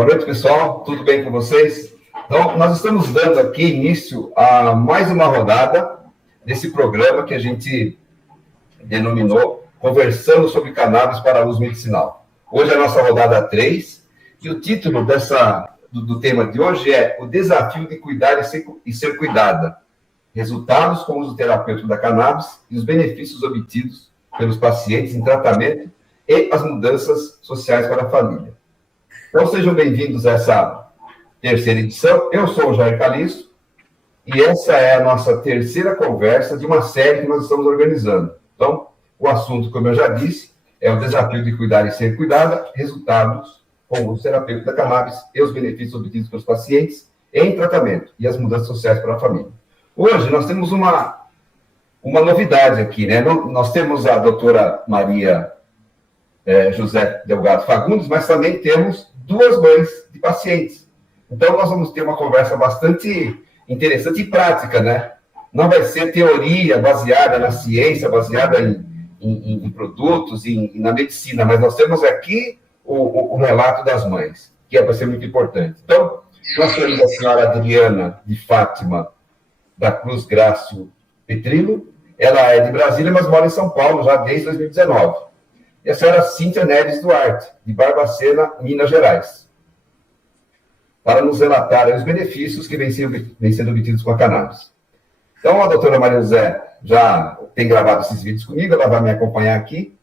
Boa noite, pessoal. Tudo bem com vocês? Então, nós estamos dando aqui início a mais uma rodada desse programa que a gente denominou Conversando sobre Cannabis para Uso Medicinal. Hoje é a nossa rodada 3 e o título do tema de hoje é O Desafio de Cuidar e Ser Cuidada. Resultados com o uso terapêutico da cannabis e os benefícios obtidos pelos pacientes em tratamento e as mudanças sociais para a família. Então, sejam bem-vindos a essa terceira edição. Eu sou o Jair Calisto e essa é a nossa terceira conversa de uma série que nós estamos organizando. Então, o assunto, como eu já disse, é o desafio de cuidar e ser cuidada, resultados com o uso terapêutico da cannabis e os benefícios obtidos pelos pacientes em tratamento e as mudanças sociais para a família. Hoje nós temos uma novidade aqui, né? Nós temos a doutora Maria José Delgado Fagundes, mas também temos duas mães de pacientes. Então, nós vamos ter uma conversa bastante interessante e prática, né? Não vai ser teoria baseada na ciência, baseada em produtos, na medicina, mas nós temos aqui o relato das mães, que vai ser muito importante. Então, nós temos a senhora Adriana de Fátima da Cruz Grácio Petrilo. Ela é de Brasília, mas mora em São Paulo já desde 2019. E a senhora Cíntia Neves Duarte, de Barbacena, Minas Gerais, para nos relatar os benefícios que vêm sendo obtidos com a cannabis. Então, a doutora Maria José já tem gravado esses vídeos comigo, ela vai me acompanhar aqui.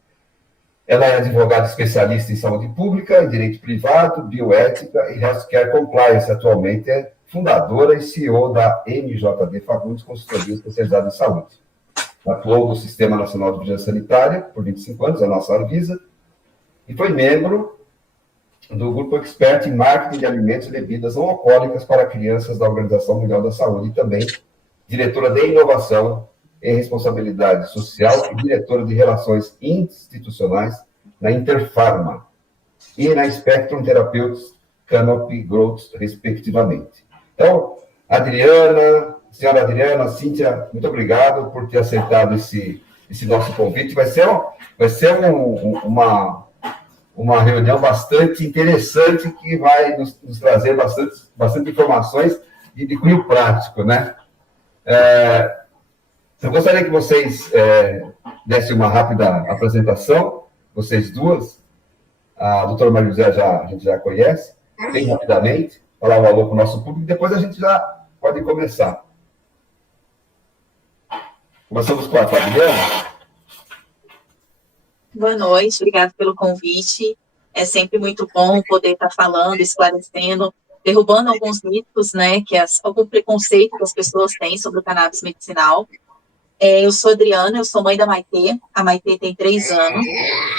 Ela é advogada especialista em saúde pública, em direito privado, bioética e healthcare compliance. Atualmente é fundadora e CEO da MJD Fagundes, consultoria especializada em saúde. Atuou no Sistema Nacional de Vigilância Sanitária por 25 anos, a nossa Anvisa, e foi membro do Grupo Expert em Marketing de Alimentos e Bebidas Não Alcoólicas para Crianças da Organização Mundial da Saúde e também diretora de Inovação e Responsabilidade Social e diretora de Relações Institucionais na Interpharma e na Spectrum Therapeutics Canopy Growth, respectivamente. Então, senhora Adriana, Cíntia, muito obrigado por ter aceitado esse nosso convite. Vai ser uma reunião bastante interessante que vai nos trazer bastante informações de cunho prático, né? Eu gostaria que vocês dessem uma rápida apresentação, vocês duas. A doutora Maria José a gente já conhece, bem rapidamente, falar um alô para o nosso público, depois a gente já pode começar. Começamos com a Fabiana. Boa noite, obrigada pelo convite. É sempre muito bom poder estar falando, esclarecendo, derrubando alguns mitos, né, algum preconceito que as pessoas têm sobre o cannabis medicinal. Eu sou Adriana, eu sou mãe da Maitê. A Maitê tem 3 anos.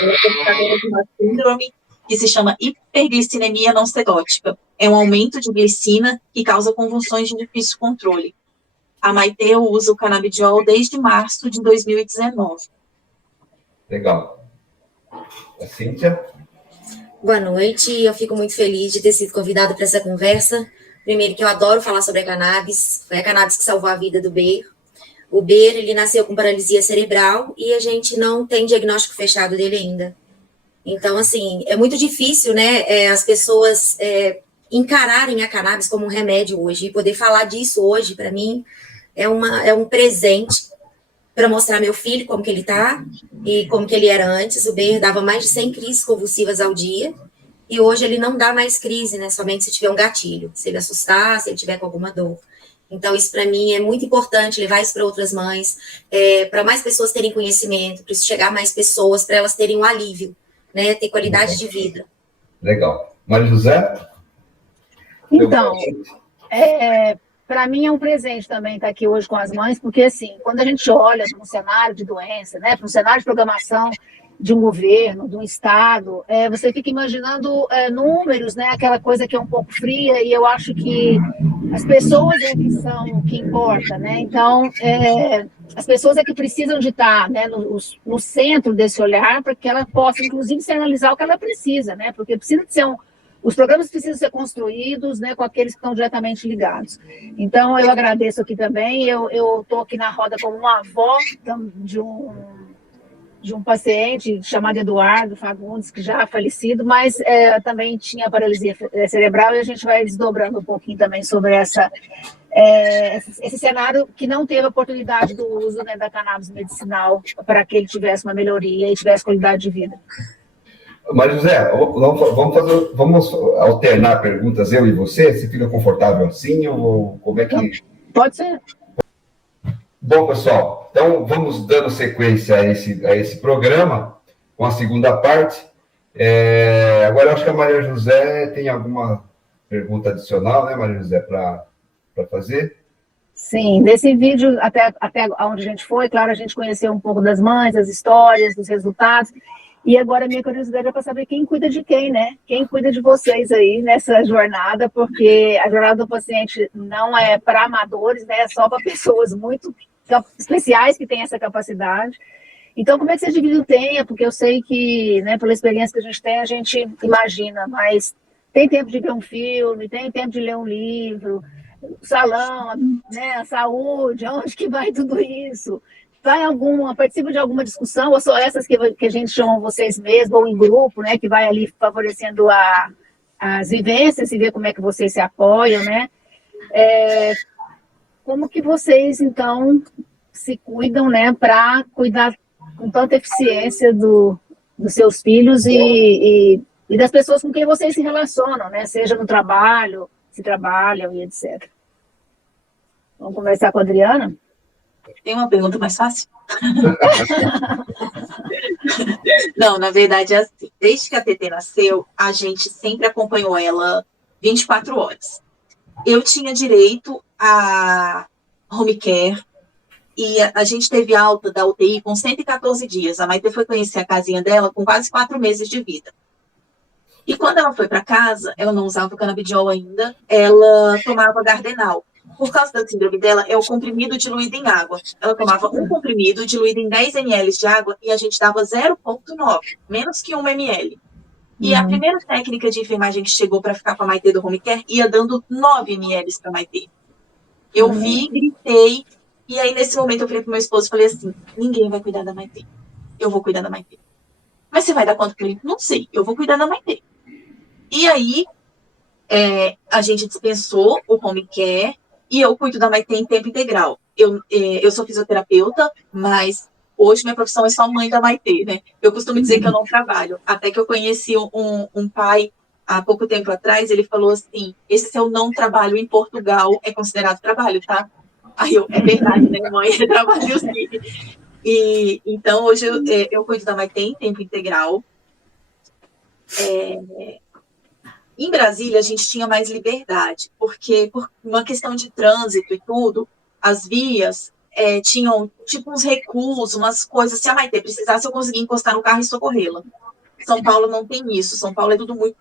Ela é portadora de uma síndrome que se chama hiperglicidemia não cedótica. É um aumento de glicina que causa convulsões de difícil controle. A Maitê usa o canabidiol desde março de 2019. Legal. A Cíntia? Boa noite, eu fico muito feliz de ter sido convidada para essa conversa. Primeiro que eu adoro falar sobre a cannabis, foi a cannabis que salvou a vida do Ber. O Ber, ele nasceu com paralisia cerebral e a gente não tem diagnóstico fechado dele ainda. Então, assim, é muito difícil, né, as pessoas encararem a cannabis como um remédio hoje, e poder falar disso hoje, para mim, é um presente para mostrar meu filho como que ele está e como que ele era antes. O Ber dava mais de 100 crises convulsivas ao dia, e hoje ele não dá mais crise, né, somente se tiver um gatilho, se ele assustar, se ele tiver com alguma dor. Então, isso para mim é muito importante, levar isso para outras mães, para mais pessoas terem conhecimento, para isso chegar a mais pessoas, para elas terem um alívio, né, ter qualidade de vida. Legal. Maria José? Então, para mim é um presente também estar aqui hoje com as mães, porque, assim, quando a gente olha para um cenário de doença, né, para um cenário de programação de um governo, de um estado, você fica imaginando números, né, aquela coisa que é um pouco fria, e eu acho que as pessoas é que são o que importa, né? Então, as pessoas é que precisam de estar, né, no centro desse olhar, para que ela possa, inclusive, se analisar o que ela precisa, né? Porque precisa de ser os programas precisam ser construídos, né, com aqueles que estão diretamente ligados. Então, eu agradeço aqui também. Eu estou aqui na roda como uma avó de de um paciente chamado Eduardo Fagundes, que já é falecido, mas também tinha paralisia cerebral, e a gente vai desdobrando um pouquinho também sobre esse cenário que não teve oportunidade do uso, né, da cannabis medicinal para que ele tivesse uma melhoria e tivesse qualidade de vida. Maria José, vamos alternar perguntas, eu e você? Você fica confortável assim, ou como é que... Pode ser. Bom, pessoal, então vamos dando sequência a esse programa, com a segunda parte. Agora, eu acho que a Maria José tem alguma pergunta adicional, né, Maria José, para fazer? Sim, nesse vídeo, até onde a gente foi, claro, a gente conheceu um pouco das mães, das histórias, dos resultados, e agora a minha curiosidade é para saber quem cuida de quem, né? Quem cuida de vocês aí nessa jornada, porque a jornada do paciente não é para amadores, né? É só para pessoas muito especiais que têm essa capacidade. Então, como é que você divide o tempo? Porque eu sei que, né, pela experiência que a gente imagina, mas tem tempo de ver um filme, tem tempo de ler um livro, salão, né, a saúde, onde que vai tudo isso? Participa de alguma discussão, ou só essas que a gente chama vocês mesmos, ou em grupo, né, que vai ali favorecendo as vivências e ver como é que vocês se apoiam, né? Como que vocês, então, se cuidam, né, para cuidar com tanta eficiência dos seus filhos e das pessoas com quem vocês se relacionam, né? Seja no trabalho, se trabalham e etc. Vamos conversar com a Adriana? Tem uma pergunta mais fácil? Não, na verdade é assim. Desde que a TT nasceu, a gente sempre acompanhou ela 24 horas. Eu tinha direito a home care e a gente teve alta da UTI com 114 dias. A Maite foi conhecer a casinha dela com quase 4 meses de vida. E quando ela foi para casa, ela não usava o canabidiol ainda, ela tomava Gardenal. Por causa da síndrome dela, é o comprimido diluído em água. Ela tomava um comprimido diluído em 10 ml de água e a gente dava 0,9, menos que 1 ml. E a primeira técnica de enfermagem que chegou para ficar com a Maite do home care ia dando 9 ml para a Maite. Eu vi, gritei, e aí nesse momento eu falei pro meu esposo, falei assim, ninguém vai cuidar da Maite. Eu vou cuidar da Maite. Mas você vai dar conta comigo? Não sei, eu vou cuidar da Maite. E aí, a gente dispensou o home care e eu cuido da Maite em tempo integral. Eu sou fisioterapeuta, mas hoje minha profissão é só mãe da Maite, né? Eu costumo dizer que eu não trabalho. Até que eu conheci um pai há pouco tempo atrás, ele falou assim, esse seu não trabalho em Portugal é considerado trabalho, tá? Aí é verdade, né, mãe? É trabalho sim. E, então, hoje eu cuido da Maite em tempo integral. Em Brasília, a gente tinha mais liberdade, porque por uma questão de trânsito e tudo, as vias tinham tipo uns recuos, umas coisas. Se a Maite precisasse, eu conseguia encostar no carro e socorrê-la. São Paulo não tem isso. São Paulo é tudo muito...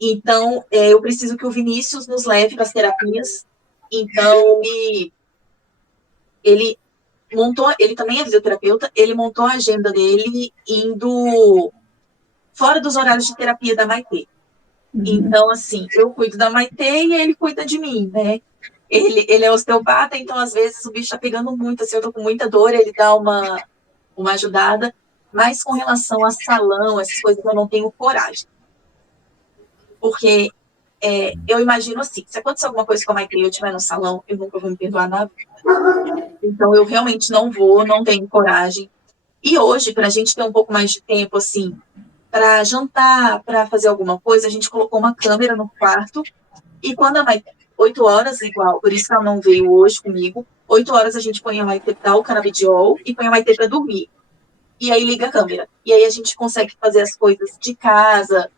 Então, eu preciso que o Vinícius nos leve para as terapias. Então, ele também é fisioterapeuta, ele montou a agenda dele indo fora dos horários de terapia da Maite. Então, assim, eu cuido da Maite e ele cuida de mim, né? Ele é osteopata, então, às vezes, o bicho tá pegando muito, assim, eu tô com muita dor, ele dá uma ajudada, mas com relação a salão, essas coisas, eu não tenho coragem. Porque eu imagino assim, se acontecer alguma coisa com a Maite e eu estiver no salão, eu nunca vou me perdoar nada. Então, eu realmente não tenho coragem. E hoje, para a gente ter um pouco mais de tempo, assim, para jantar, para fazer alguma coisa, a gente colocou uma câmera no quarto, e quando a Maite, 8 horas igual, por isso que ela não veio hoje comigo, 8 horas a gente põe a Maite para o canabidiol e põe a Maite para dormir. E aí liga a câmera. E aí a gente consegue fazer as coisas de casa,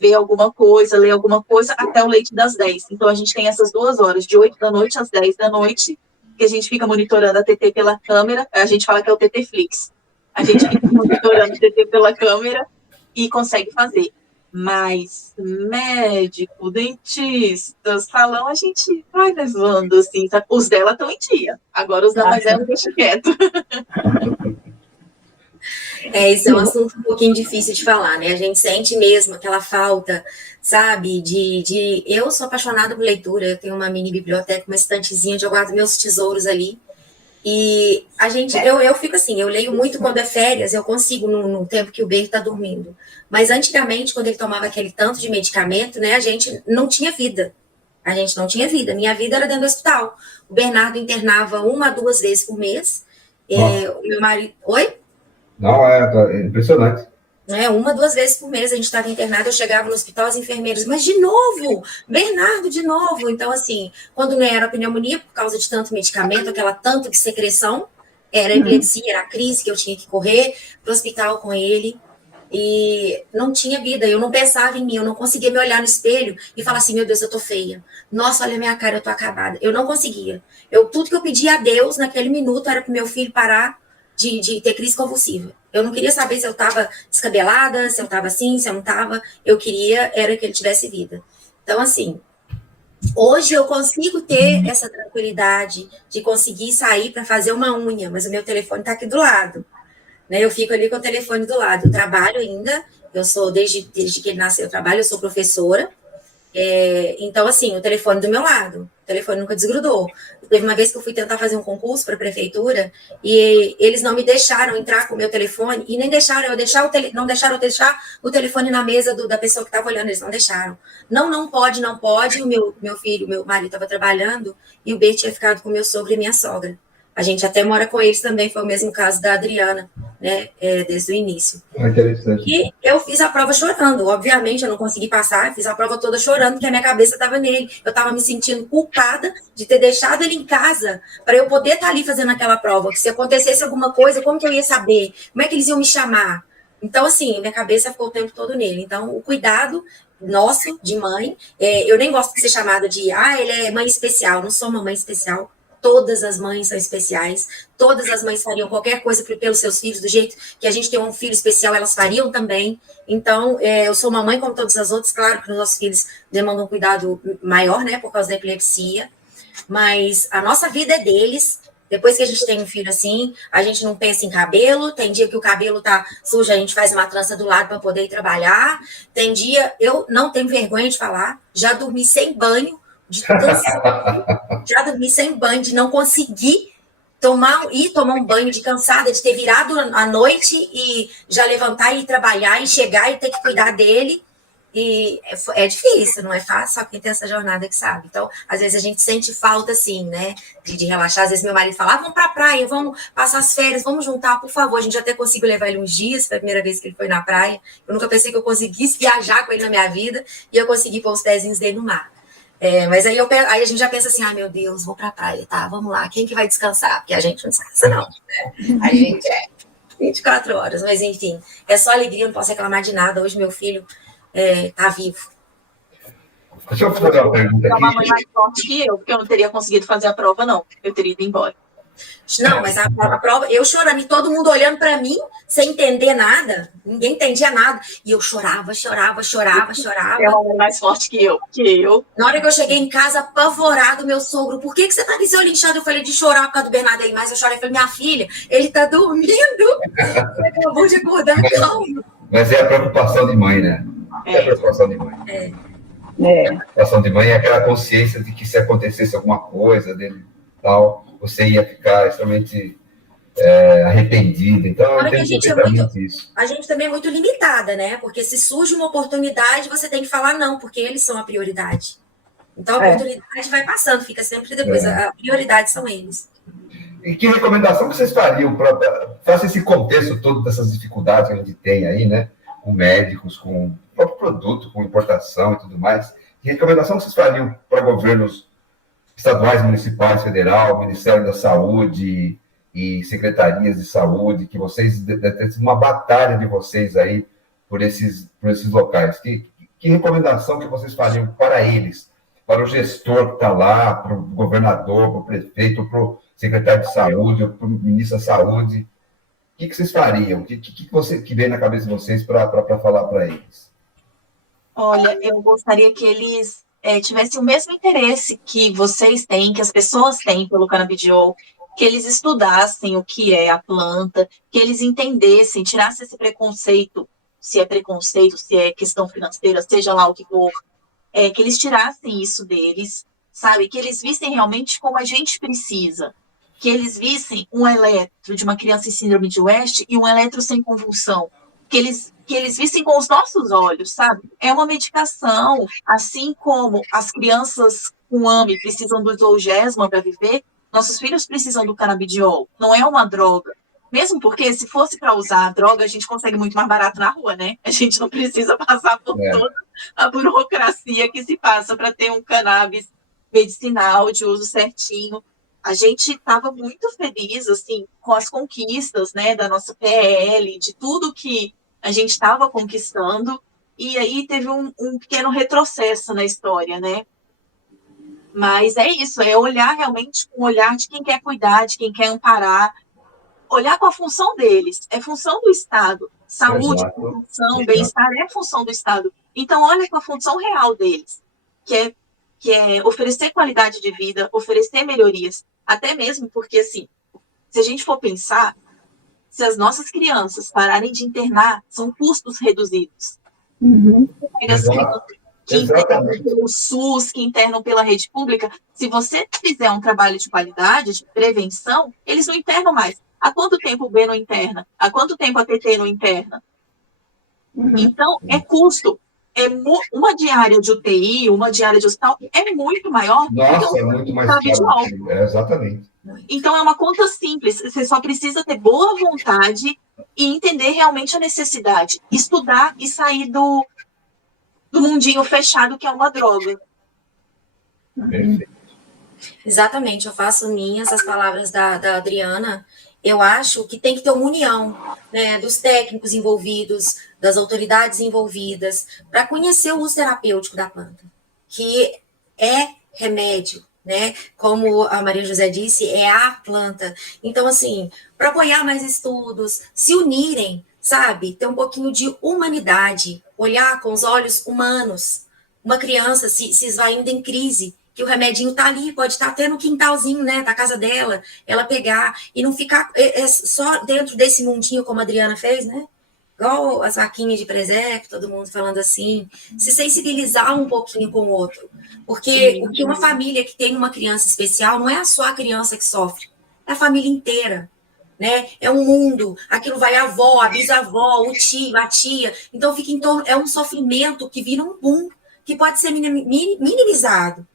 ver alguma coisa, ler alguma coisa, até o leite das 10. Então a gente tem essas 2 horas, de 8 da noite às 10 da noite, que a gente fica monitorando a TT pela câmera, a gente fala que é o TT Flix. A gente fica monitorando a TT pela câmera e consegue fazer. Mas médico, dentista, salão, a gente vai levando, assim, sabe? Os dela estão em dia. Agora os da mais dela deixa quieto. Esse é um assunto um pouquinho difícil de falar, né? A gente sente mesmo aquela falta, sabe, Eu sou apaixonada por leitura, eu tenho uma mini biblioteca, uma estantezinha onde eu guardo meus tesouros ali. E eu fico assim, eu leio muito quando é férias, eu consigo no tempo que o Ber está dormindo. Mas antigamente, quando ele tomava aquele tanto de medicamento, né, a gente não tinha vida. A gente não tinha vida. Minha vida era dentro do hospital. O Bernardo internava 1 a 2 vezes por mês. O meu marido... Oi? Não, é impressionante. 1 a 2 vezes por mês a gente estava internado, eu chegava no hospital, as enfermeiras, mas de novo, Bernardo, de novo. Então, assim, quando não era pneumonia, por causa de tanto medicamento, aquela tanto de secreção, era epilepsia, era a crise que eu tinha que correr para o hospital com ele, e não tinha vida, eu não pensava em mim, eu não conseguia me olhar no espelho e falar assim, meu Deus, eu tô feia. Nossa, olha a minha cara, eu tô acabada. Eu não conseguia. Tudo que eu pedia a Deus naquele minuto era para o meu filho parar de ter crise convulsiva. Eu não queria saber se eu estava descabelada, se eu estava assim, se eu não estava. Eu queria era que ele tivesse vida. Então, assim, hoje eu consigo ter essa tranquilidade de conseguir sair para fazer uma unha, mas o meu telefone está aqui do lado. Né? Eu fico ali com o telefone do lado. Eu trabalho ainda, eu sou, desde que ele nasceu, eu trabalho, eu sou professora. Então, assim, o telefone do meu lado, o telefone nunca desgrudou. Teve uma vez que eu fui tentar fazer um concurso para a prefeitura e eles não me deixaram entrar com o meu telefone e nem deixaram eu deixar não deixaram eu deixar o telefone na mesa da pessoa que estava olhando, eles não deixaram. Não pode. O meu filho, meu marido estava trabalhando e o B tinha ficado com meu sogro e minha sogra. A gente até mora com eles também, foi o mesmo caso da Adriana, né, desde o início. Interessante. E eu fiz a prova chorando, obviamente eu não consegui passar, fiz a prova toda chorando, porque a minha cabeça estava nele. Eu estava me sentindo culpada de ter deixado ele em casa para eu poder estar ali fazendo aquela prova, que se acontecesse alguma coisa, como que eu ia saber? Como é que eles iam me chamar? Então, assim, minha cabeça ficou o tempo todo nele. Então, o cuidado nosso, de mãe, eu nem gosto de ser chamada de, ele é mãe especial, eu não sou uma mãe especial. Todas as mães são especiais, todas as mães fariam qualquer coisa pelos seus filhos, do jeito que a gente tem um filho especial, elas fariam também. Então, eu sou uma mãe como todas as outras, claro que os nossos filhos demandam um cuidado maior, né, por causa da epilepsia, mas a nossa vida é deles. Depois que a gente tem um filho assim, a gente não pensa em cabelo, tem dia que o cabelo tá sujo, a gente faz uma trança do lado para poder ir trabalhar, tem dia, eu não tenho vergonha de falar, já dormi sem banho, já dormi sem banho, de não conseguir tomar um banho, de cansada, de ter virado à noite e já levantar e ir trabalhar e chegar e ter que cuidar dele. E é difícil, não é fácil, só quem tem essa jornada que sabe. Então, às vezes a gente sente falta, assim, né, de relaxar. Às vezes meu marido fala, vamos pra praia, vamos passar as férias, vamos juntar, por favor. A gente até conseguiu levar ele uns dias, foi a primeira vez que ele foi na praia. Eu nunca pensei que eu conseguisse viajar com ele na minha vida e eu consegui pôr os pezinhos dele no mar. Mas aí a gente já pensa assim, meu Deus, vou pra praia, tá, vamos lá, quem que vai descansar? Porque a gente não descansa, não, né? A gente 24 horas, mas enfim, é só alegria, não posso reclamar de nada. Hoje meu filho tá vivo. Deixa eu fazer uma pergunta aqui. É uma mãe mais forte que eu, porque eu não teria conseguido fazer a prova, não. Eu teria ido embora. Não, mas a prova, eu chorando e todo mundo olhando para mim, sem entender nada, ninguém entendia nada. E eu chorava. É uma mãe mais forte que eu. Na hora que eu cheguei em casa, apavorado, meu sogro, por que você tá com esse olho inchado? Eu falei, de chorar por causa do Bernardo aí, mas eu chorei. Eu falei, minha filha, ele tá dormindo. Ele acabou de acordar, calma. Mas é a preocupação de mãe, né? É a preocupação de mãe. A preocupação de mãe é aquela consciência de que se acontecesse alguma coisa dele tal, você ia ficar extremamente arrependido. Então, eu entendo perfeitamente isso. A gente também é muito limitada, né? Porque se surge uma oportunidade, você tem que falar não, porque eles são a prioridade. Então, a oportunidade vai passando, fica sempre depois. A prioridade são eles. E que recomendação que vocês fariam faça esse contexto todo dessas dificuldades que a gente tem aí, né? Com médicos, com o próprio produto, com importação e tudo mais. Que recomendação que vocês fariam para governos estaduais, municipais, federal, Ministério da Saúde e secretarias de saúde, que vocês devem ter sido uma batalha de vocês aí por esses locais? Que recomendação que vocês fariam para eles, para o gestor que está lá, para o governador, para o prefeito, para o secretário de saúde, para o ministro da saúde? O que vocês fariam? O que vem na cabeça de vocês para falar para eles? Olha, eu gostaria que eles tivessem o mesmo interesse que vocês têm, que as pessoas têm pelo canabidiol, que eles estudassem o que é a planta, que eles entendessem, tirassem esse preconceito, se é questão financeira, seja lá o que for, que eles tirassem isso deles, sabe? Que eles vissem realmente como a gente precisa. que eles vissem um eletro de uma criança em síndrome de West e um eletro sem convulsão, que eles vissem com os nossos olhos, sabe? É uma medicação, assim como as crianças com AME precisam do Zolgensma para viver, nossos filhos precisam do canabidiol, não é uma droga. Mesmo porque, se fosse para usar a droga, a gente consegue muito mais barato na rua, né? A gente não precisa passar por toda a burocracia que se passa para ter um cannabis medicinal de uso certinho. A gente estava muito feliz, assim, com as conquistas, né, da nossa PL, de tudo que a gente estava conquistando, e aí teve um pequeno retrocesso na história, né? Mas é isso, é olhar realmente com o olhar de quem quer cuidar, de quem quer amparar, olhar com a função deles, é função do Estado. Saúde, função, bem-estar é função do Estado. Então, olha com a função real deles, que é oferecer qualidade de vida, oferecer melhorias. Até mesmo porque, assim, se a gente for pensar, se as nossas crianças pararem de internar, são custos reduzidos. As crianças que internam pelo SUS, que internam pela rede pública, se você fizer um trabalho de qualidade, de prevenção, eles não internam mais. Há quanto tempo o B não interna? Há quanto tempo a TT não interna? Então, é custo. Uma diária de UTI, uma diária de hospital, é muito maior. Nossa, é muito mais caro. Exatamente. Então, é uma conta simples. Você só precisa ter boa vontade e entender realmente a necessidade. Estudar e sair do mundinho fechado que é uma droga. Perfeito. Exatamente, eu faço minhas as palavras da Adriana. Eu acho que tem que ter uma união, né, dos técnicos envolvidos, das autoridades envolvidas, para conhecer o uso terapêutico da planta, que é remédio, né? Como a Maria José disse, é a planta. Então, assim, para apoiar mais estudos, se unirem, sabe? Ter um pouquinho de humanidade, olhar com os olhos humanos. Uma criança se esvaindo em crise, que o remedinho tá ali, pode estar até no quintalzinho, né, da casa dela, ela pegar e não ficar só dentro desse mundinho, como a Adriana fez, né? Igual as vaquinhas de presépio, todo mundo falando assim, se sensibilizar um pouquinho com o outro. Porque o que uma família que tem uma criança especial não é só a criança que sofre, é a família inteira, né? É um mundo, aquilo vai a avó, a bisavó, o tio, a tia, então fica em torno, é um sofrimento que vira um boom, que pode ser minimizado,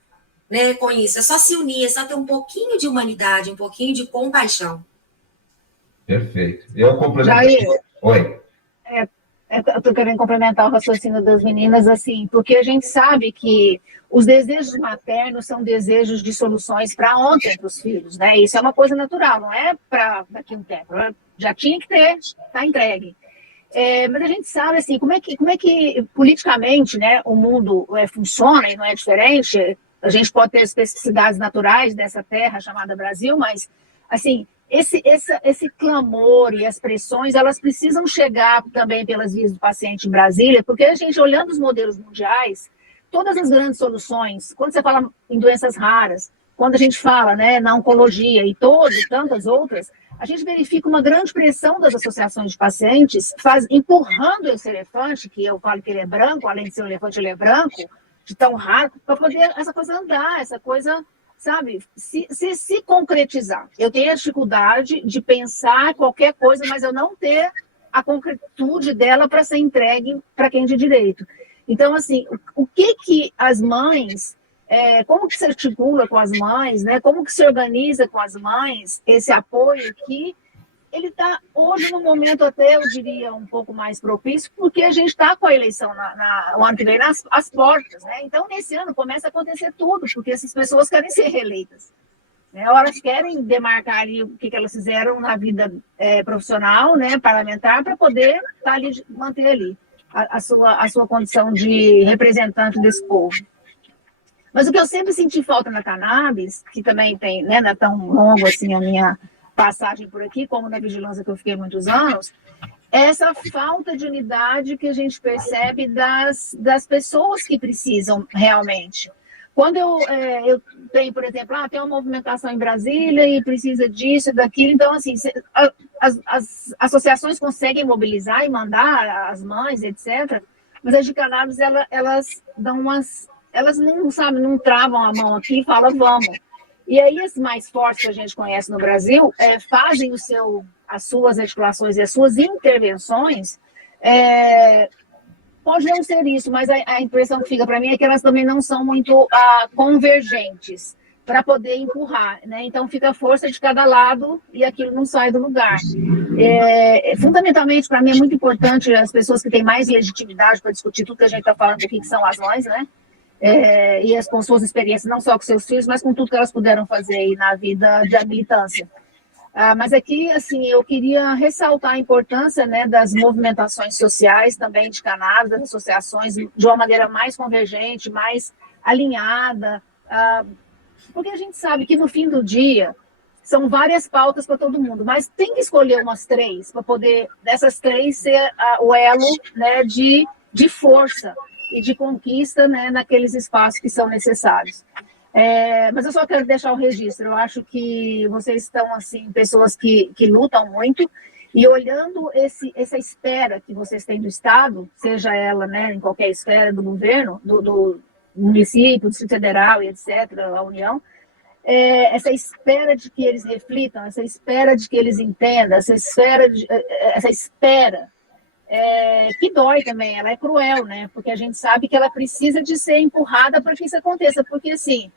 né, com isso. É só se unir, é só ter um pouquinho de humanidade, um pouquinho de compaixão. Perfeito. Eu complemento. Jair, Oi. Eu estou querendo complementar o raciocínio das meninas, assim, porque a gente sabe que os desejos maternos são desejos de soluções para ontem para os filhos, né? Isso é uma coisa natural, não é para daqui a um tempo. Já tinha que ter, está entregue. Mas a gente sabe, assim, como é que politicamente, né, o mundo funciona e não é diferente. A gente pode ter especificidades naturais dessa terra chamada Brasil, mas, assim, esse clamor e as pressões, elas precisam chegar também pelas vias do paciente em Brasília, porque a gente, olhando os modelos mundiais, todas as grandes soluções, quando você fala em doenças raras, quando a gente fala, né, na oncologia e tantas outras, a gente verifica uma grande pressão das associações de pacientes, empurrando esse elefante, que eu falo que ele é branco, além de ser um elefante, ele é branco, de tão raro, para poder essa coisa andar, essa coisa, sabe, se concretizar. Eu tenho a dificuldade de pensar qualquer coisa, mas eu não ter a concretude dela para ser entregue para quem de direito. Então, assim, o que as mães, como que se articula com as mães, né? Como que se organiza com as mães esse apoio que ele está hoje num momento até, eu diria, um pouco mais propício, porque a gente está com a eleição o ano que vem às portas, né? Então, nesse ano começa a acontecer tudo, porque essas pessoas querem ser reeleitas, né? Elas querem demarcar ali o que elas fizeram na vida profissional, né, parlamentar, para poder manter ali a sua condição de representante desse povo. Mas o que eu sempre senti falta na cannabis, que também tem, né, não é tão longo assim a minha passagem por aqui, como na vigilância que eu fiquei muitos anos, é essa falta de unidade que a gente percebe das pessoas que precisam realmente. Quando eu tenho, por exemplo, tem uma movimentação em Brasília e precisa disso e daquilo, então, assim, as associações conseguem mobilizar e mandar as mães, etc., mas as de cannabis, elas dão elas não, sabe, não travam a mão aqui e falam, vamos. E aí, as mais fortes que a gente conhece no Brasil fazem as suas articulações e as suas intervenções. Pode não ser isso, mas a impressão que fica para mim é que elas também não são muito convergentes para poder empurrar, né? Então fica a força de cada lado e aquilo não sai do lugar. Fundamentalmente, para mim, é muito importante as pessoas que têm mais legitimidade para discutir tudo que a gente está falando aqui, que são as mães, né? E com suas experiências, não só com seus filhos, mas com tudo que elas puderam fazer aí na vida de militância. Mas aqui, assim, eu queria ressaltar a importância, né, das movimentações sociais também de cannabis, das associações, de uma maneira mais convergente, mais alinhada, porque a gente sabe que no fim do dia são várias pautas para todo mundo, mas tem que escolher umas 3 para poder, dessas 3, ser o elo, né, de força e de conquista, né, naqueles espaços que são necessários. Mas eu só quero deixar o registro. Eu acho que vocês estão, assim, pessoas que lutam muito, e olhando essa espera que vocês têm do Estado, seja ela, né, em qualquer esfera do governo, do município, do Distrito Federal e etc., a União, essa espera de que eles reflitam, essa espera de que eles entendam, essa espera que dói também, ela é cruel, né? Porque a gente sabe que ela precisa de ser empurrada para que isso aconteça, porque assim,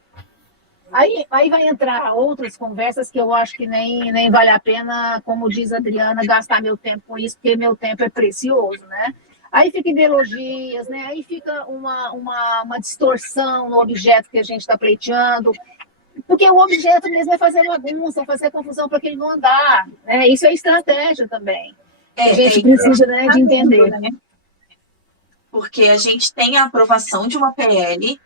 aí vai entrar outras conversas que eu acho que nem vale a pena, como diz a Adriana, gastar meu tempo com isso, porque meu tempo é precioso, né? Aí fica ideologias, né? Aí fica uma distorção no objeto que a gente está pleiteando, porque o objeto mesmo é fazer bagunça, fazer confusão para que ele não andar, né? Isso é estratégia também. A gente precisa, né, de entender. Né? Porque a gente tem a aprovação de uma PL,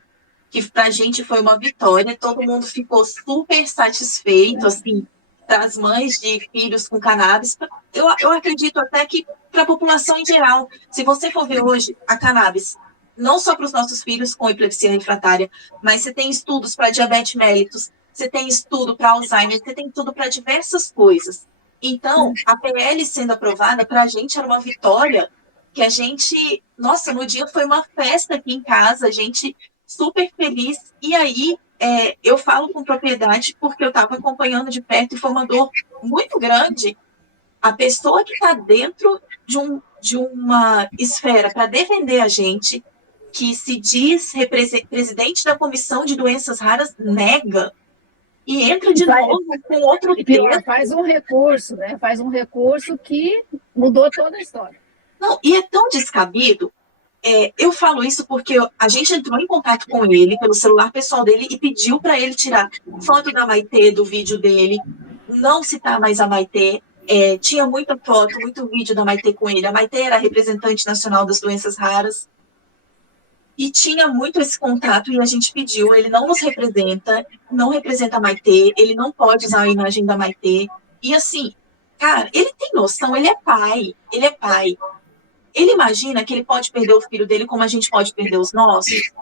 que para a gente foi uma vitória, todo mundo ficou super satisfeito, assim, das mães de filhos com cannabis. Eu acredito até que para a população em geral, se você for ver hoje a cannabis, não só para os nossos filhos com epilepsia refratária, mas você tem estudos para diabetes mellitus, você tem estudo para Alzheimer, você tem estudo para diversas coisas. Então, a PL sendo aprovada, para a gente era uma vitória, que a gente, nossa, no dia foi uma festa aqui em casa, a gente super feliz, e aí eu falo com propriedade porque eu estava acompanhando de perto e foi uma dor muito grande. A pessoa que está dentro de uma esfera para defender a gente, que se diz presidente da Comissão de Doenças Raras, nega, e entra de novo com outro texto. Faz um recurso, né? Faz um recurso que mudou toda a história. Não, e é tão descabido. Eu falo isso porque a gente entrou em contato com ele pelo celular pessoal dele e pediu para ele tirar foto da Maitê, do vídeo dele, não citar mais a Maitê. Tinha muita foto, muito vídeo da Maitê com ele. A Maitê era a representante nacional das doenças raras. E tinha muito esse contato e a gente pediu, ele não nos representa, não representa a Maitê, ele não pode usar a imagem da Maitê. E assim, cara, ele tem noção, ele é pai. Ele imagina que ele pode perder o filho dele como a gente pode perder os nossos.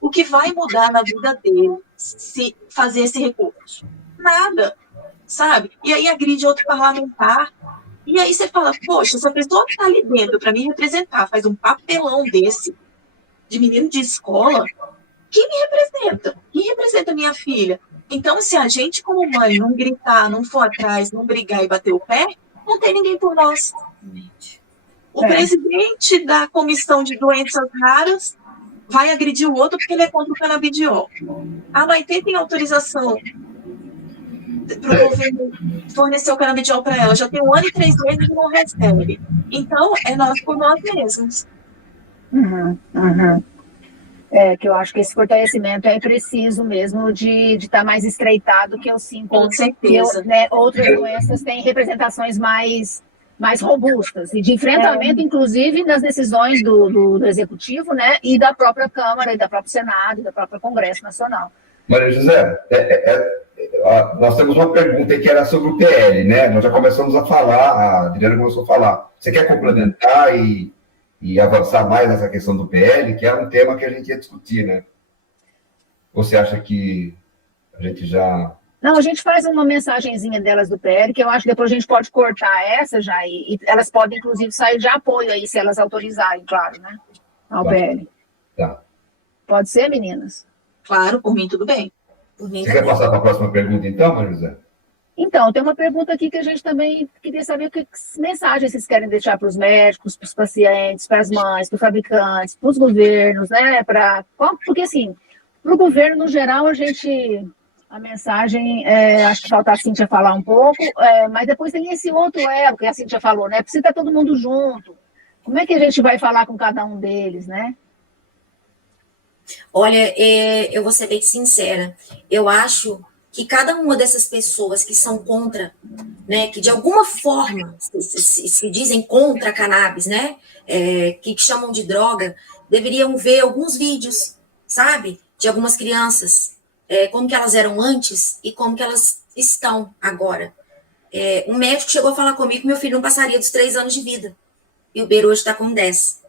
O que vai mudar na vida dele se fazer esse recurso? Nada, sabe? E aí agride outro parlamentar. E aí você fala, poxa, se a pessoa que está ali dentro para me representar faz um papelão desse, de menino de escola, quem me representa? Quem representa minha filha? Então, se a gente, como mãe, não gritar, não for atrás, não brigar e bater o pé, não tem ninguém por nós. O presidente da Comissão de Doenças Raras vai agredir o outro porque ele é contra o canabidiol. A Maitê tem autorização para o governo fornecer o canabidiol para ela. Já tem 1 ano e 3 meses que não recebe. Então, é nós por nós mesmos. Que eu acho que esse fortalecimento é preciso mesmo de estar mais estreitado, que eu sinto. Com certeza. Que outras doenças têm representações mais robustas, e de enfrentamento, inclusive, das decisões do Executivo, né, e da própria Câmara, e da própria Senado, e da própria Congresso Nacional. Maria José, nós temos uma pergunta que era sobre o PL, né? Nós já começamos a falar, a Adriana começou a falar. Você quer complementar e avançar mais nessa questão do PL, que é um tema que a gente ia discutir, né? Ou você acha que a gente já... Não, a gente faz uma mensagenzinha delas do PL, que eu acho que depois a gente pode cortar essa já, e elas podem, inclusive, sair de apoio aí, se elas autorizarem, claro, né? Ao PL. Tá. Pode ser, meninas? Claro, por mim tudo bem. Por mim, Você quer passar para a próxima pergunta, então, Maria José? Então, tem uma pergunta aqui que a gente também queria saber que mensagens vocês querem deixar para os médicos, para os pacientes, para as mães, para os fabricantes, para os governos, né? Porque, assim, para o governo, no geral, a mensagem, acho que falta a Cíntia falar um pouco, mas depois tem esse outro elo que a Cíntia falou, né? Precisa estar todo mundo junto. Como é que a gente vai falar com cada um deles, né? Olha, eu vou ser bem sincera. Eu acho que cada uma dessas pessoas que são contra, né, que de alguma forma se dizem contra a cannabis, né, que chamam de droga, deveriam ver alguns vídeos, sabe, de algumas crianças, como que elas eram antes e como que elas estão agora. Um médico chegou a falar comigo que meu filho não passaria dos 3 anos de vida, e o Beiro hoje está com 10.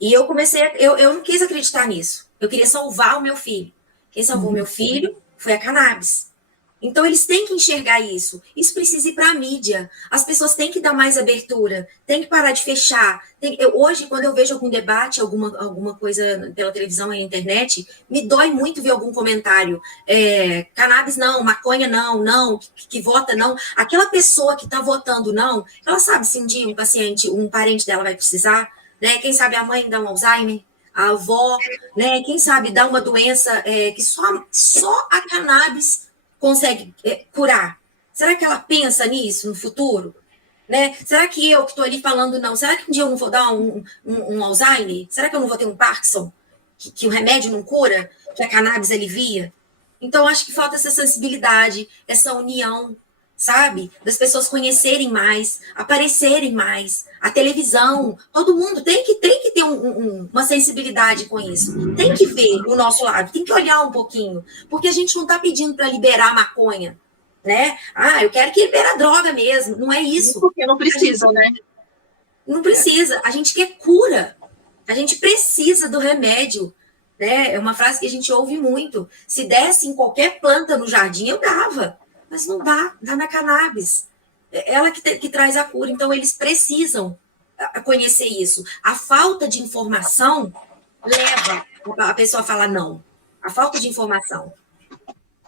E eu eu não quis acreditar nisso. Eu queria salvar o meu filho. Quem salvou o meu filho foi a cannabis. Então, eles têm que enxergar isso. Isso precisa ir para a mídia. As pessoas têm que dar mais abertura. Tem que parar de fechar. Hoje, quando eu vejo algum debate, alguma coisa pela televisão e na internet, me dói muito ver algum comentário. Cannabis não, maconha não, que vota não. Aquela pessoa que está votando não, ela sabe se um dia um parente dela vai precisar, né? Quem sabe a mãe dá um Alzheimer, a avó, né? Quem sabe dá uma doença que só a cannabis consegue curar. Será que ela pensa nisso no futuro? Né? Será que eu que estou ali falando não? Será que um dia eu não vou dar um Alzheimer? Será que eu não vou ter um Parkinson? Que o remédio não cura? Que a cannabis alivia? Então, acho que falta essa sensibilidade, essa união, sabe? Das pessoas conhecerem mais, aparecerem mais, a televisão, todo mundo tem que ter uma sensibilidade com isso. Tem que ver o nosso lado, tem que olhar um pouquinho, porque a gente não está pedindo para liberar a maconha, né? Eu quero que libere a droga mesmo, não é isso. Porque não precisa, né? Não precisa, a gente quer cura, a gente precisa do remédio, né? É uma frase que a gente ouve muito. Se desse em qualquer planta no jardim, eu dava. Mas não dá na cannabis. Ela que traz a cura. Então, eles precisam conhecer isso. A falta de informação leva a pessoa a falar não. A falta de informação.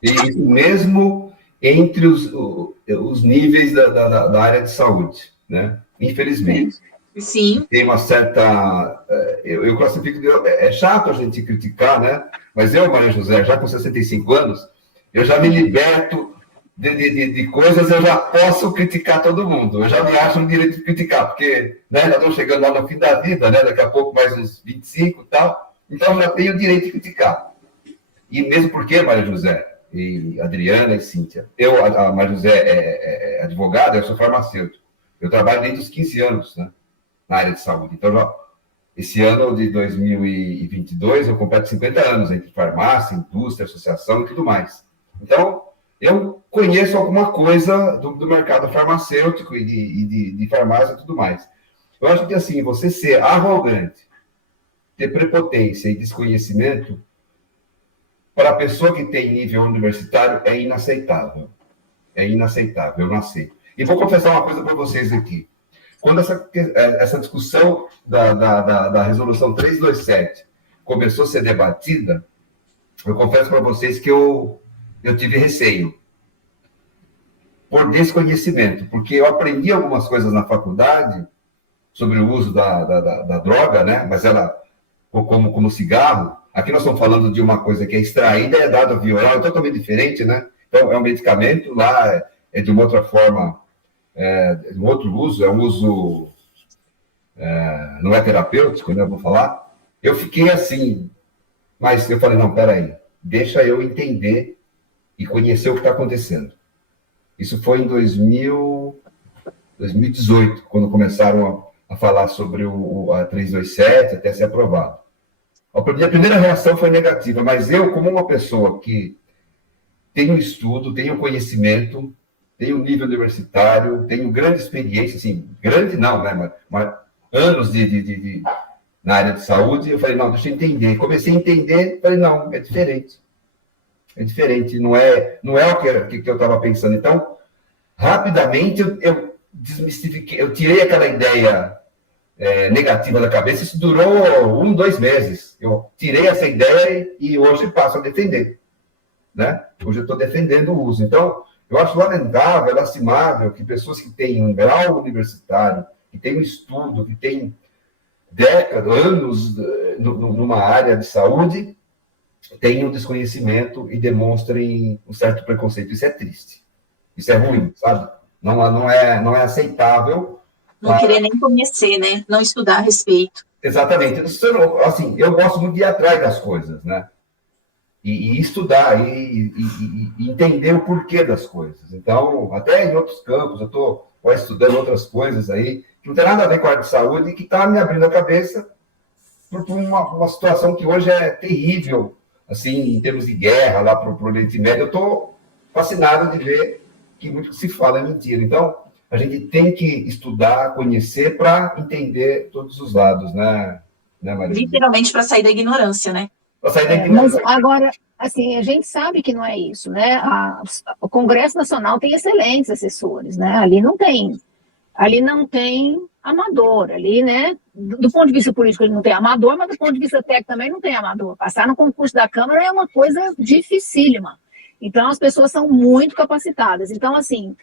E isso mesmo entre os níveis da área de saúde, né? Infelizmente. Sim. Tem uma certa... Eu classifico... É chato a gente criticar, né? Mas eu, Maria José, já com 65 anos, eu já me liberto de coisas, eu já posso criticar todo mundo. Eu já me acho no direito de criticar, porque nós estamos chegando lá no fim da vida, né? Daqui a pouco mais uns 25 e tal. Então, eu já tenho o direito de criticar. E mesmo porque, Maria José, e Adriana e Cíntia, a Maria José é advogada, eu sou farmacêutico. Eu trabalho desde os 15 anos, né? Na área de saúde. Então, esse ano de 2022, eu completo 50 anos entre farmácia, indústria, associação e tudo mais. Então, eu conheço alguma coisa do mercado farmacêutico e de farmácia e tudo mais. Eu acho que, assim, você ser arrogante, ter prepotência e desconhecimento, para a pessoa que tem nível universitário, é inaceitável. É inaceitável, eu não aceito. E vou confessar uma coisa para vocês aqui. Quando essa discussão da resolução 327 começou a ser debatida, eu confesso para vocês que eu tive receio por desconhecimento, porque eu aprendi algumas coisas na faculdade sobre o uso da droga, né? Mas ela, como cigarro, aqui nós estamos falando de uma coisa que é extraída e é dada via oral, é totalmente diferente, né? Então, é um medicamento, lá é de uma outra forma, de um outro uso, é um uso, não é terapêutico, né? Vou falar. Eu fiquei assim, mas eu falei, não, peraí, deixa eu entender e conhecer o que está acontecendo. Isso foi em 2018, quando começaram a falar sobre a 327 até ser aprovado. A primeira reação foi negativa, mas eu, como uma pessoa que tenho estudo, tenho conhecimento, tenho nível universitário, tenho grande experiência, assim, grande não, né, mas anos na área de saúde, eu falei, não, deixa eu entender. Comecei a entender, falei, não, é diferente. É diferente, não é o que eu estava pensando. Então, rapidamente, eu desmistifiquei, eu tirei aquela ideia negativa da cabeça. Isso durou 2 meses. Eu tirei essa ideia e hoje passo a defender. né? Hoje eu estou defendendo o uso. Então, eu acho lamentável, lastimável que pessoas que têm um grau universitário, que têm um estudo, que têm décadas, anos numa área de saúde, tenham desconhecimento e demonstrem um certo preconceito. Isso é triste. Isso é ruim, sabe? Não é aceitável. Não querer nem conhecer, né? Não estudar a respeito. Exatamente. Assim, eu gosto muito de ir atrás das coisas, né? E estudar, e entender o porquê das coisas. Então, até em outros campos, eu estou estudando outras coisas aí, que não tem nada a ver com a área de saúde, e que está me abrindo a cabeça por uma situação que hoje é terrível, assim, em termos de guerra lá para o Oriente Médio. Eu estou fascinado de ver que muito que se fala é mentira. Então, a gente tem que estudar, conhecer, para entender todos os lados, né Maria? Literalmente para sair da ignorância, né? Para sair da ignorância. Mas agora, assim, a gente sabe que não é isso, né? O Congresso Nacional tem excelentes assessores, né? Ali não tem amador, ali, né? Do ponto de vista político ele não tem amador, mas do ponto de vista técnico também não tem amador. Passar no concurso da Câmara é uma coisa dificílima. Então, as pessoas são muito capacitadas. Então, assim,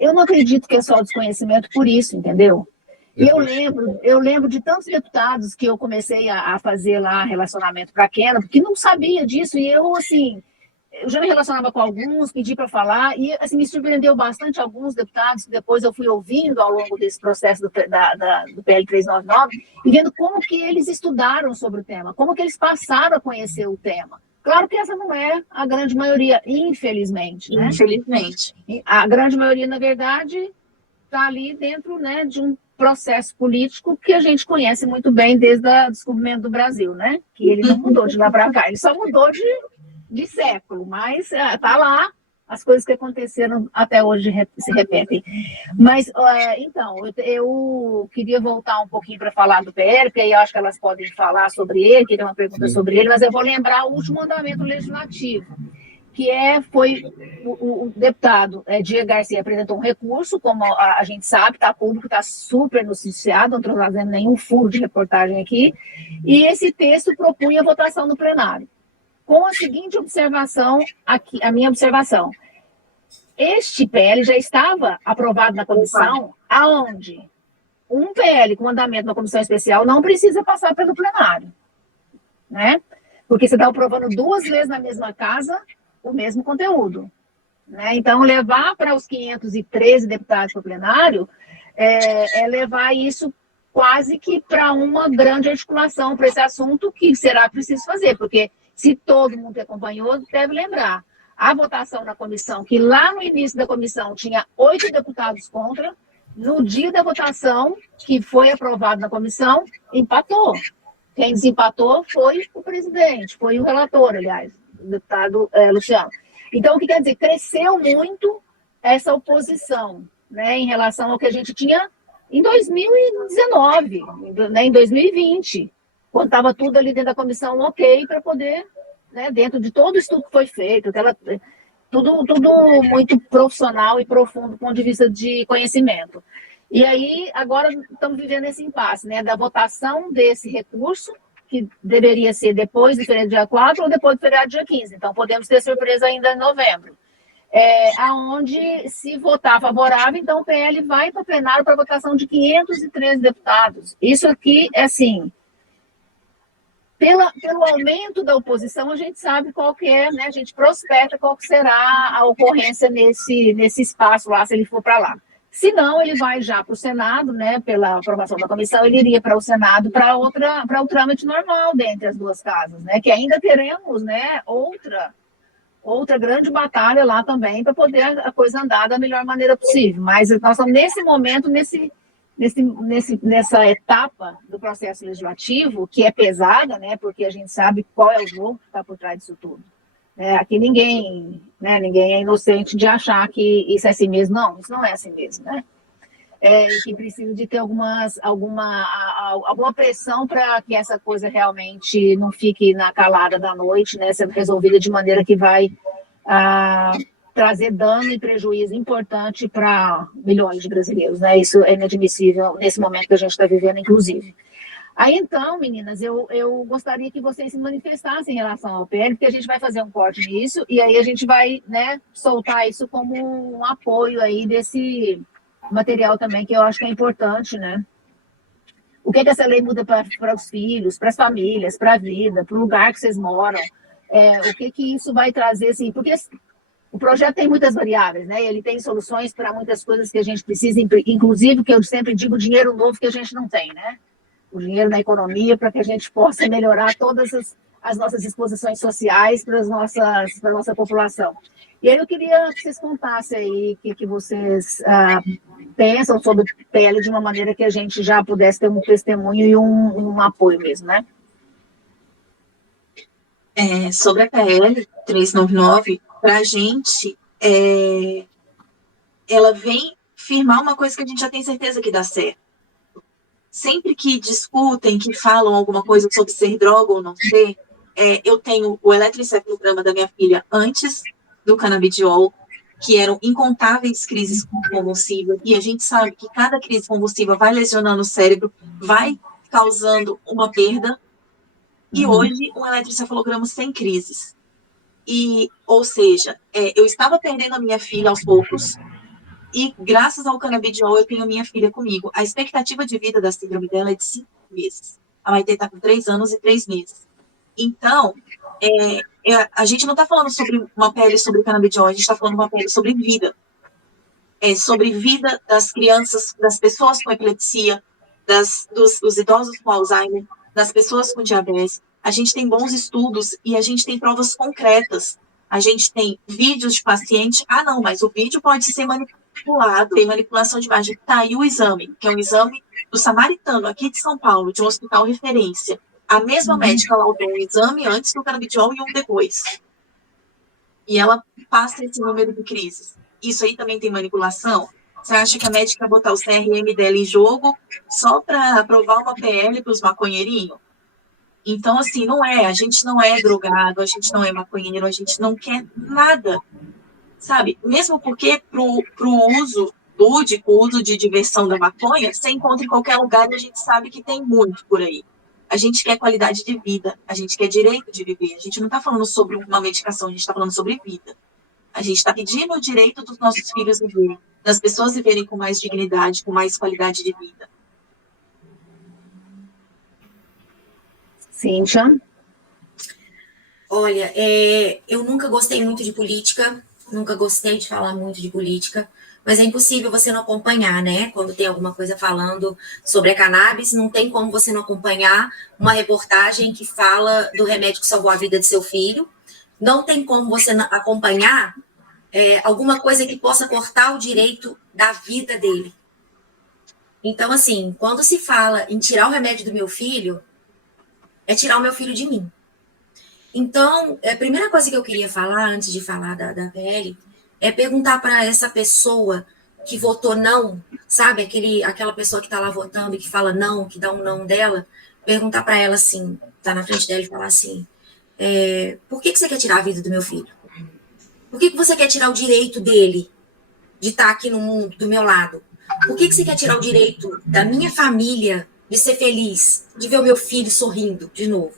eu não acredito que é só desconhecimento por isso, entendeu? E eu lembro de tantos deputados que eu comecei a fazer lá relacionamento para a Kennedy, que não sabia disso, e eu, assim, eu já me relacionava com alguns, pedi para falar, e assim, me surpreendeu bastante alguns deputados, que depois eu fui ouvindo ao longo desse processo do PL 399, e vendo como que eles estudaram sobre o tema, como que eles passaram a conhecer o tema. Claro que essa não é a grande maioria, infelizmente, né? Infelizmente. A grande maioria, na verdade, está ali dentro, né, de um processo político que a gente conhece muito bem desde o descobrimento do Brasil, né? Que ele não mudou de lá para cá, ele só mudou de século, mas está lá, as coisas que aconteceram até hoje se repetem. Mas, então, eu queria voltar um pouquinho para falar do PL, porque aí eu acho que elas podem falar sobre ele, queria uma pergunta sobre ele, mas eu vou lembrar o último andamento legislativo, que foi o deputado Diego Garcia apresentou um recurso, como a gente sabe, está público, está super noticiado, não estou fazendo nenhum furo de reportagem aqui, e esse texto propunha votação no plenário, com a seguinte observação, aqui, a minha observação. Este PL já estava aprovado na comissão, aonde um PL com andamento na comissão especial não precisa passar pelo plenário, né? Porque você está aprovando 2 vezes na mesma casa o mesmo conteúdo, né? Então, levar para os 513 deputados para o plenário é levar isso quase que para uma grande articulação para esse assunto que será preciso fazer, porque se todo mundo que acompanhou deve lembrar, a votação na comissão, que lá no início da comissão tinha 8 deputados contra, no dia da votação, que foi aprovado na comissão, empatou. Quem desempatou foi o presidente, foi o relator, aliás, o deputado Luciano. Então, o que quer dizer? Cresceu muito essa oposição, né, em relação ao que a gente tinha em 2019, né, em 2020, quando estava tudo ali dentro da comissão ok para poder, né, dentro de todo o estudo que foi feito, tudo muito profissional e profundo do ponto de vista de conhecimento. E aí, agora estamos vivendo esse impasse, né, da votação desse recurso, que deveria ser depois do feriado dia 4 ou depois do feriado dia 15. Então, podemos ter surpresa ainda em novembro. Aonde, se votar favorável, então o PL vai para o plenário para votação de 513 deputados. Isso aqui, assim, pelo aumento da oposição, a gente sabe qual que é, né? A gente prospecta qual que será a ocorrência nesse espaço lá, se ele for para lá. Se não, ele vai já para o Senado, né? Pela aprovação da comissão, ele iria para o Senado para o trâmite normal dentre as duas casas, né? Que ainda teremos, né, outra grande batalha lá também para poder a coisa andar da melhor maneira possível. Mas nós estamos nesse momento, nessa etapa do processo legislativo, que é pesada, né? Porque a gente sabe qual é o jogo que está por trás disso tudo. Aqui ninguém é inocente de achar que isso é assim mesmo. Não, isso não é assim mesmo, né? Que precisa de ter alguma pressão para que essa coisa realmente não fique na calada da noite, né, sendo resolvida de maneira que vai trazer dano e prejuízo importante para milhões de brasileiros, né? Isso é inadmissível nesse momento que a gente está vivendo, inclusive. Aí, então, meninas, eu gostaria que vocês se manifestassem em relação ao PL, porque a gente vai fazer um corte nisso, e aí a gente vai, né, soltar isso como um apoio aí desse material também, que eu acho que é importante, né? O que essa lei muda para os filhos, para as famílias, para a vida, para o lugar que vocês moram? O que isso vai trazer, assim, porque o projeto tem muitas variáveis, né? Ele tem soluções para muitas coisas que a gente precisa, inclusive, que eu sempre digo, dinheiro novo que a gente não tem, né? O dinheiro na economia para que a gente possa melhorar todas as nossas disposições sociais para a nossa população. E aí eu queria que vocês contassem aí o que vocês pensam sobre o PL de uma maneira que a gente já pudesse ter um testemunho e um apoio mesmo, né? Sobre a PL 399, para a gente, ela vem firmar uma coisa que a gente já tem certeza que dá certo. Sempre que discutem, que falam alguma coisa sobre ser droga ou não ser, eu tenho o eletroencefalograma da minha filha antes do canabidiol, que eram incontáveis crises convulsivas, e a gente sabe que cada crise convulsiva vai lesionando o cérebro, vai causando uma perda, e hoje um eletroencefalograma sem crises. Ou seja, eu estava perdendo a minha filha aos poucos, e graças ao canabidiol eu tenho a minha filha comigo. A expectativa de vida da síndrome dela é de 5 meses. A Maitê está com 3 anos e 3 meses. Então, a gente não está falando sobre uma pele sobre canabidiol, a gente está falando uma pele sobre vida. Sobre vida das crianças, das pessoas com epilepsia, dos idosos com Alzheimer, das pessoas com diabetes. A gente tem bons estudos e a gente tem provas concretas. A gente tem vídeos de paciente. Não, mas o vídeo pode ser manipulado, tem manipulação de imagem. Tá aí o exame, que é um exame do Samaritano, aqui de São Paulo, de um hospital referência. A mesma médica laudou um exame antes do canabidiol e um depois. E ela passa esse número de crises. Isso aí também tem manipulação? Você acha que a médica vai botar o CRM dela em jogo só para aprovar uma PL para os maconheirinhos? Então, assim, a gente não é drogado, a gente não é maconheiro, a gente não quer nada, sabe? Mesmo porque pro uso lúdico, uso de diversão da maconha, você encontra em qualquer lugar e a gente sabe que tem muito por aí. A gente quer qualidade de vida, a gente quer direito de viver. A gente não está falando sobre uma medicação, a gente está falando sobre vida. A gente está pedindo o direito dos nossos filhos viverem, das pessoas viverem com mais dignidade, com mais qualidade de vida. Cíntia? Olha, eu nunca gostei muito de política, nunca gostei de falar muito de política, mas é impossível você não acompanhar, né? Quando tem alguma coisa falando sobre a cannabis, não tem como você não acompanhar uma reportagem que fala do remédio que salvou a vida de seu filho, não tem como você acompanhar alguma coisa que possa cortar o direito da vida dele. Então, assim, quando se fala em tirar o remédio do meu filho, é tirar o meu filho de mim. Então, a primeira coisa que eu queria falar, antes de falar da PL, é perguntar para essa pessoa que votou não, sabe? Aquela pessoa que está lá votando e que fala não, que dá um não dela, perguntar para ela assim, tá na frente dela e falar assim, por que você quer tirar a vida do meu filho? Por que você quer tirar o direito dele de estar aqui no mundo, do meu lado? Por que você quer tirar o direito da minha família de ser feliz, de ver o meu filho sorrindo de novo?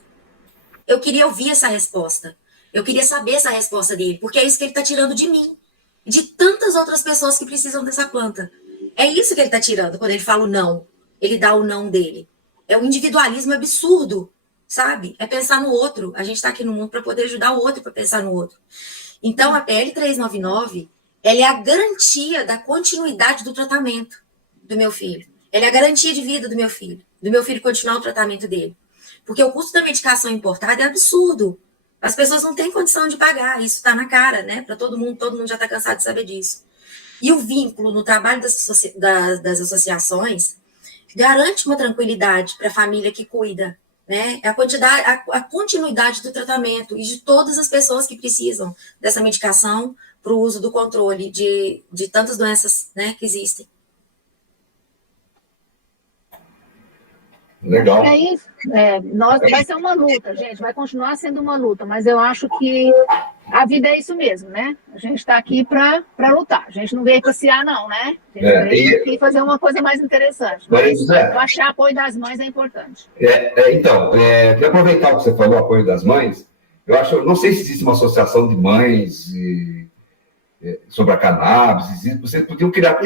Eu queria ouvir essa resposta. Eu queria saber essa resposta dele, porque é isso que ele está tirando de mim, de tantas outras pessoas que precisam dessa planta. É isso que ele está tirando quando ele fala o não. Ele dá o não dele. É um individualismo absurdo, sabe? É pensar no outro. A gente está aqui no mundo para poder ajudar o outro, para pensar no outro. Então, a PL 399, ela é a garantia da continuidade do tratamento do meu filho. Ela é a garantia de vida do meu filho continuar o tratamento dele. Porque o custo da medicação importada é absurdo. As pessoas não têm condição de pagar, isso está na cara, né? Para todo mundo já está cansado de saber disso. E o vínculo no trabalho das associações garante uma tranquilidade para a família que cuida, né? A continuidade do tratamento e de todas as pessoas que precisam dessa medicação para o uso do controle de tantas doenças, né, que existem. Legal. É isso. Vai ser uma luta, gente. Vai continuar sendo uma luta, mas eu acho que A vida é isso mesmo, né? A gente está aqui para lutar. A gente não veio passear, não, né? A gente veio aqui fazer uma coisa mais interessante. Mas achar apoio das mães é importante. Então, quero aproveitar o que você falou, apoio das mães. Não sei se existe uma associação de mães sobre a cannabis. Vocês podiam criar.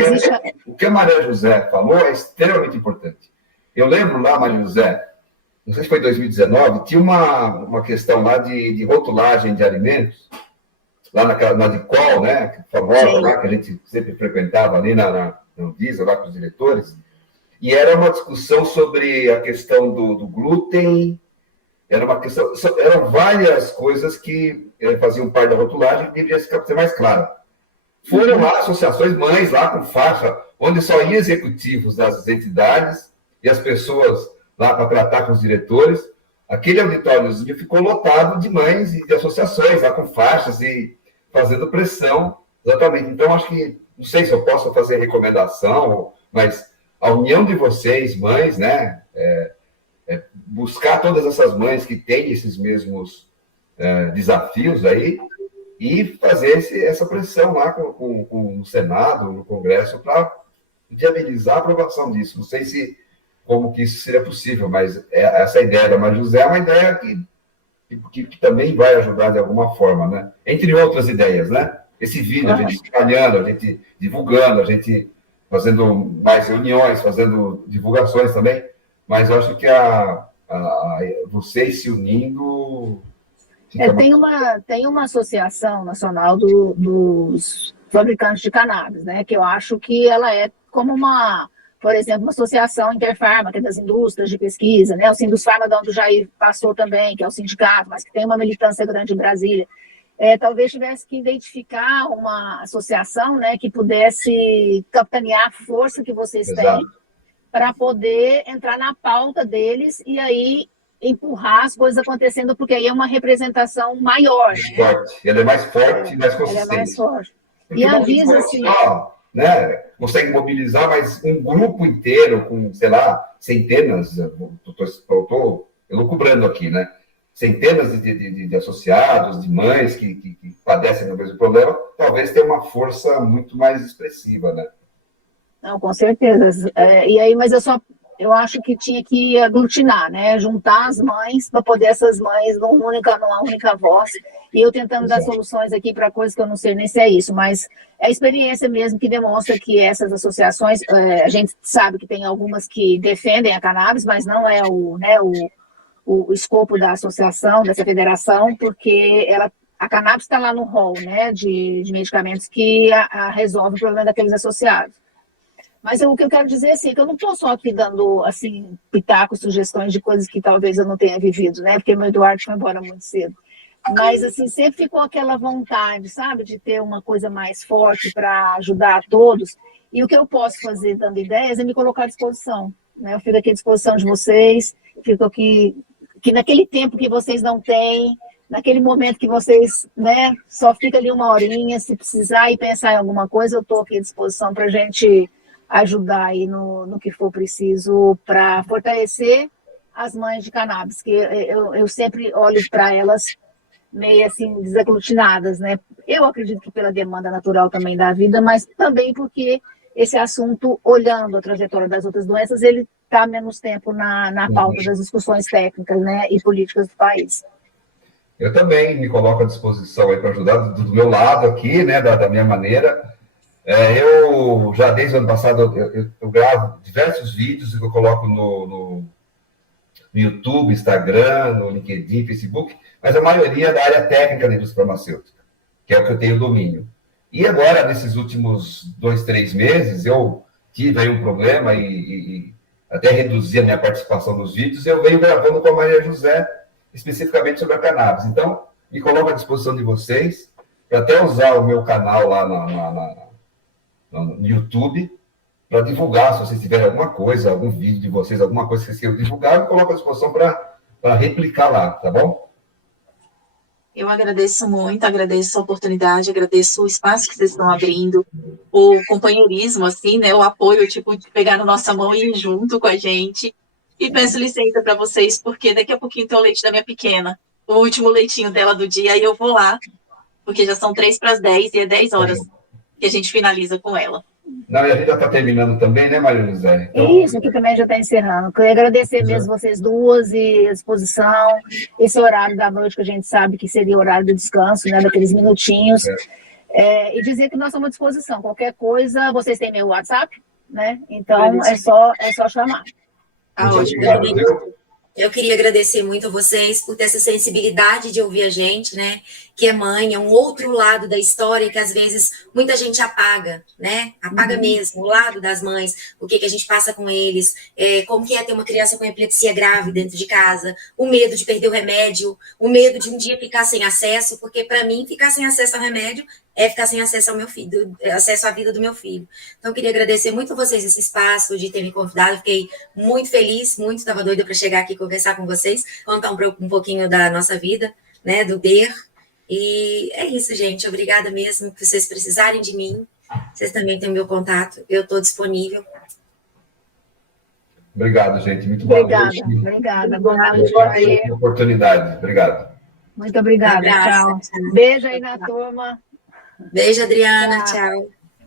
O que a Maria José falou é extremamente importante. Eu lembro lá, Maria José, não sei se foi em 2019, tinha uma questão lá de rotulagem de alimentos, lá na Dicol, né, famosa, lá, que a gente sempre frequentava ali na Anvisa, lá com os diretores, e era uma discussão sobre a questão do glúten, eram várias coisas que faziam parte da rotulagem e deveria ser mais clara. Foram lá associações mães, lá com faixa, onde só iam executivos das entidades e as pessoas lá para tratar com os diretores. Aquele auditóriozinho ficou lotado de mães e de associações, lá com faixas e fazendo pressão, exatamente. Então, acho que, não sei se eu posso fazer recomendação, mas a união de vocês, mães, né, buscar todas essas mães que têm esses mesmos desafios aí e fazer essa pressão lá com o Senado, no Congresso, para viabilizar a aprovação disso. Não sei como que isso seria possível, mas essa ideia da Maria José é uma ideia que também vai ajudar de alguma forma, né? Entre outras ideias, né? Esse vídeo, a gente espalhando, a gente divulgando, a gente fazendo mais reuniões, fazendo divulgações também, mas eu acho que vocês se unindo... Tem uma associação nacional dos fabricantes de cannabis, né? Que eu acho que ela é como por exemplo, uma associação Interfarma, que é das indústrias de pesquisa, né? O Sindusfarma, de onde o Jair passou também, que é o sindicato, mas que tem uma militância grande em Brasília. Talvez tivesse que identificar uma associação, né, que pudesse capitanear a força que vocês têm para poder entrar na pauta deles e aí empurrar as coisas acontecendo, porque aí é uma representação maior. Mais forte. Ela é mais forte e mais consistente. Ela é mais forte. Porque e avisa assim... Né, consegue mobilizar, mas um grupo inteiro com, sei lá, centenas, estou elucubrando aqui, né? Centenas de associados, de mães que padecem do mesmo problema, talvez tenha uma força muito mais expressiva, né? Não, com certeza. E aí, mas eu acho que tinha que aglutinar, né? Juntar as mães para poder essas mães numa única voz. E eu tentando dar soluções aqui para coisas que eu não sei nem se é isso, mas é a experiência mesmo que demonstra que essas associações, a gente sabe que tem algumas que defendem a cannabis, mas não é o escopo da associação, dessa federação, porque a cannabis está lá no rol, né, de medicamentos que resolve o problema daqueles associados. Mas o que eu quero dizer assim, é que eu não estou só aqui dando assim, pitacos, sugestões de coisas que talvez eu não tenha vivido, né? Porque meu Eduardo foi embora muito cedo. Mas assim, sempre ficou aquela vontade, sabe? De ter uma coisa mais forte para ajudar a todos. E o que eu posso fazer dando ideias é me colocar à disposição. Né? Eu fico aqui à disposição de vocês, fico aqui que naquele tempo que vocês não têm, naquele momento que vocês, né, só fica ali uma horinha, se precisar e pensar em alguma coisa, eu estou aqui à disposição para a gente ajudar aí no que for preciso para fortalecer as mães de cannabis, que eu sempre olho para elas meio assim desaglutinadas, né? Eu acredito que pela demanda natural também da vida, mas também porque esse assunto, olhando a trajetória das outras doenças, ele está menos tempo na pauta das discussões técnicas, né, e políticas do país. Eu também me coloco à disposição aí para ajudar do meu lado aqui, né, da minha maneira. Eu já desde o ano passado eu gravo diversos vídeos que eu coloco no YouTube, Instagram, no LinkedIn, Facebook, mas a maioria é da área técnica da indústria farmacêutica, que é o que eu tenho domínio. E agora, nesses últimos 2, 3 meses, eu tive aí um problema e até reduzi a minha participação nos vídeos, eu venho gravando com a Maria José, especificamente sobre a cannabis. Então, me coloco à disposição de vocês, para até usar o meu canal lá no YouTube, para divulgar, se vocês tiverem alguma coisa, algum vídeo de vocês, alguma coisa que vocês queiram divulgar, eu me coloco à disposição para replicar lá, tá bom? Eu agradeço muito, agradeço a oportunidade, agradeço o espaço que vocês estão abrindo, o companheirismo, assim, né, o apoio, tipo, de pegar na nossa mão e ir junto com a gente. E peço licença para vocês, porque daqui a pouquinho tem o leite da minha pequena, o último leitinho dela do dia, e eu vou lá porque já são 3 para as 10 e é 10 horas que a gente finaliza com ela. Não, e a gente já está terminando também, né, Maria José? Então... Isso, aqui também já está encerrando. Queria agradecer mesmo vocês duas e a disposição, esse horário da noite que a gente sabe que seria o horário do descanso, né, daqueles minutinhos, e dizer que nós estamos à disposição. Qualquer coisa, vocês têm meu WhatsApp, né? Então é só chamar. Tá ótimo. Eu queria agradecer muito a vocês por ter essa sensibilidade de ouvir a gente, né? Que é mãe, é um outro lado da história que às vezes muita gente apaga, né? Apaga mesmo, o lado das mães, o que a gente passa com eles, como que é ter uma criança com epilepsia grave dentro de casa, o medo de perder o remédio, o medo de um dia ficar sem acesso, porque para mim ficar sem acesso ao remédio é ficar sem acesso ao meu filho, acesso à vida do meu filho. Então, eu queria agradecer muito a vocês esse espaço de ter me convidado. Fiquei muito feliz, estava doida para chegar aqui e conversar com vocês, contar um pouquinho da nossa vida, né, do Ber. E é isso, gente. Obrigada mesmo. Se vocês precisarem de mim, vocês também têm o meu contato. Eu estou disponível. Obrigado, gente. Muito boa noite. Obrigada. Boa noite. Boa oportunidade. Obrigado. Muito obrigada. Tchau. Beijo aí na turma. Beijo, Adriana. Tchau.